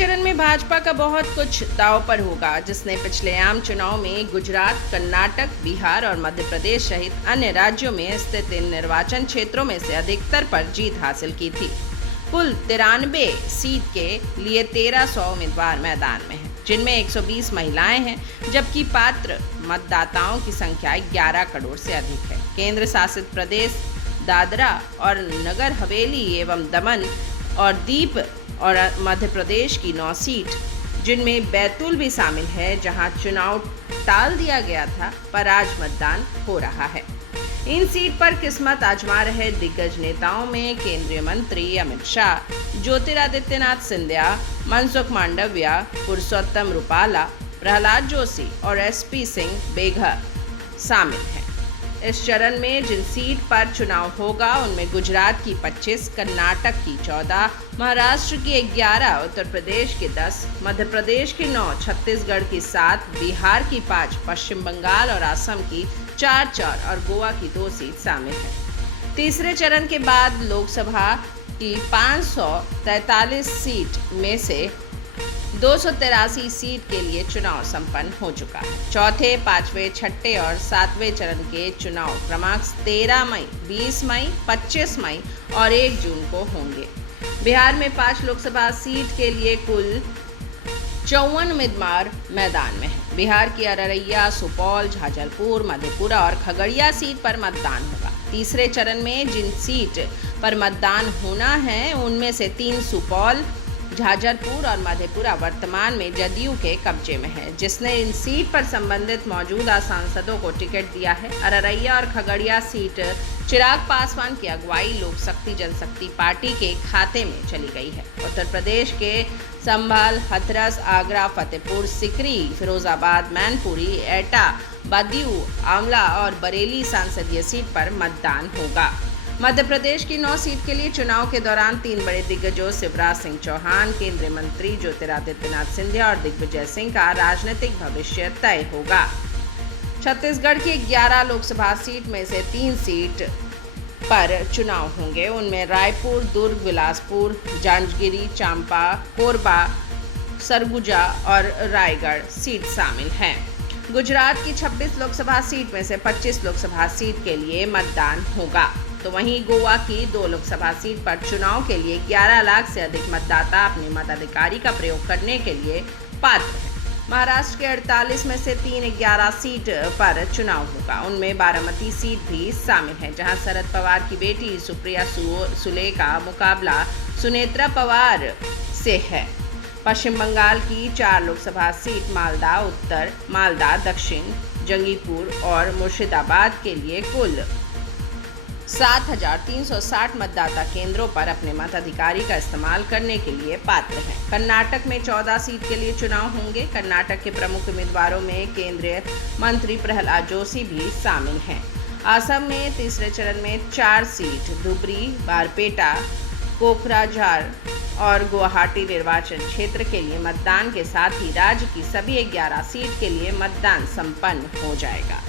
चरण में भाजपा का बहुत कुछ दांव पर होगा, जिसने पिछले आम चुनाव में गुजरात, कर्नाटक, बिहार और मध्य प्रदेश सहित अन्य राज्यों में स्थित इन निर्वाचन क्षेत्रों में से अधिकतर पर जीत हासिल की थी। कुल 93 सीट के लिए 1300 उम्मीदवार मैदान में हैं, जिनमें 120 महिलाएं हैं, जबकि पात्र मतदाताओं की संख्या 11 करोड़ से अधिक है। केंद्र शासित प्रदेश दादरा और नगर हवेली एवं दमन और दीव और मध्य प्रदेश की 9 सीट, जिनमें बैतूल भी शामिल है, जहां चुनाव टाल दिया गया था, पर आज मतदान हो रहा है। इन सीट पर किस्मत आजमा रहे दिग्गज नेताओं में केंद्रीय मंत्री अमित शाह, ज्योतिरादित्यनाथ सिंधिया, मनसुख मांडविया, पुरुषोत्तम रुपाला, प्रहलाद जोशी और एसपी सिंह बेघर शामिल हैं। इस चरण में जिन सीट पर चुनाव होगा उनमें गुजरात की 25, कर्नाटक की 14, महाराष्ट्र की 11, उत्तर प्रदेश की 10, मध्य प्रदेश की 9, छत्तीसगढ़ की 7, बिहार की 5, पश्चिम बंगाल और असम की 4 और गोवा की 2 सीट शामिल हैं। तीसरे चरण के बाद लोकसभा की 543 सीट में से 283 सीट के लिए चुनाव संपन्न हो चुका है। चौथे, पांचवें, छठे और सातवें चरण के चुनाव क्रमांक 13 मई, 20 मई, 25 मई और 1 जून को होंगे। बिहार में 5 लोकसभा सीट के लिए कुल 54 उम्मीदवार मैदान में हैं। बिहार की अररिया, सुपौल, झाजलपुर, मधेपुरा और खगड़िया सीट पर मतदान होगा। तीसरे चरण में जिन सीट पर मतदान होना है उनमें से 3 सुपौल, झाजलपुर और मधेपुरा वर्तमान में जदयू के कब्जे में है, जिसने इन सीट पर संबंधित मौजूदा सांसदों को टिकट दिया है। अररिया और खगड़िया सीट चिराग पासवान की अगुवाई लोक शक्ति जनशक्ति पार्टी के खाते में चली गई है। उत्तर प्रदेश के संभाल, हाथरस, आगरा, फतेहपुर सिकरी, फिरोजाबाद, मैनपुरी, एटा, बदायूं, आंवला और बरेली संसदीय सीट पर मतदान होगा। मध्य प्रदेश की 9 सीट के लिए चुनाव के दौरान 3 बड़े दिग्गजों शिवराज सिंह चौहान, केंद्रीय मंत्री ज्योतिरादित्यनाथ सिंधिया और दिग्विजय सिंह का राजनीतिक भविष्य तय होगा। छत्तीसगढ़ की 11 लोकसभा सीट में से 3 सीट पर चुनाव होंगे। उनमें रायपुर, दुर्ग, बिलासपुर, जांजगीर चांपा, कोरबा, सरगुजा और रायगढ़ सीट शामिल हैं। गुजरात की 26 लोकसभा सीट में से 25 लोकसभा सीट के लिए मतदान होगा। तो वहीं गोवा की 2 लोकसभा सीट पर चुनाव के लिए 11 लाख से अधिक मतदाता अपने मताधिकार का प्रयोग करने के लिए पात्र हैं। महाराष्ट्र के 48 में से 11 सीट पर चुनाव होगा। उनमें बारामती सीट भी शामिल है, जहां शरद पवार की बेटी सुप्रिया सुले का मुकाबला सुनेत्रा पवार से है। पश्चिम बंगाल की 4 लोकसभा सीट मालदा उत्तर, मालदा दक्षिण, जंगीपुर और मुर्शिदाबाद के लिए कुल 7,360 मतदाता केंद्रों पर अपने मताधिकार का इस्तेमाल करने के लिए पात्र हैं। कर्नाटक में 14 सीट के लिए चुनाव होंगे। कर्नाटक के प्रमुख उम्मीदवारों में केंद्रीय मंत्री प्रहलाद जोशी भी शामिल हैं। असम में तीसरे चरण में 4 सीट धुबरी, बारपेटा, कोकराझार और गुवाहाटी निर्वाचन क्षेत्र के लिए मतदान के साथ ही राज्य की सभी 11 सीट के लिए मतदान संपन्न हो जाएगा।